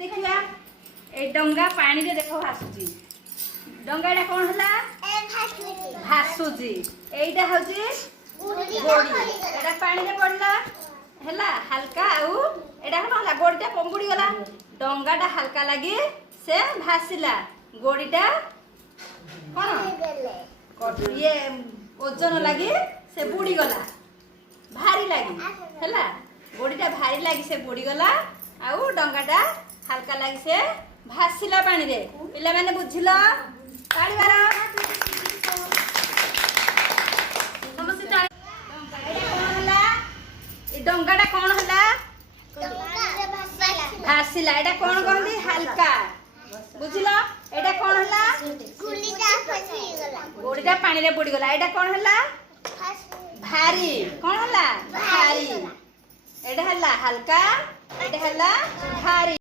देखिया ए डंगा पानी रे देखो भासुची डंगाटा कौन हला भासुची एटा हउची गोड़ी एटा पानी रे पड़ला हला हल्का आउ एटा कौन हला गोड़ीटा पंगुड़ी गला डंगाटा हल्का लगी से भासिला गोड़ीटा कौन ये ओजन लगी से बुड़ी गला भारी लगी हला गोड़ीटा भारी लगी से बुड़ी गला आउ डंगाटा हल्का लगी से भासिला पानी रे पिला माने बुझिलो ताली मारो समस्त ताली एटा कोन हला ए डंगाटा कोन हला भासिला एटा कोन कहंदी हल्का बुझिलो एटा कोन हला गोड़ीटा पानी रे बुड़ी गला एटा कोन हला भारी कोन हला भारी एटा हला हल्का एटा हला भारी।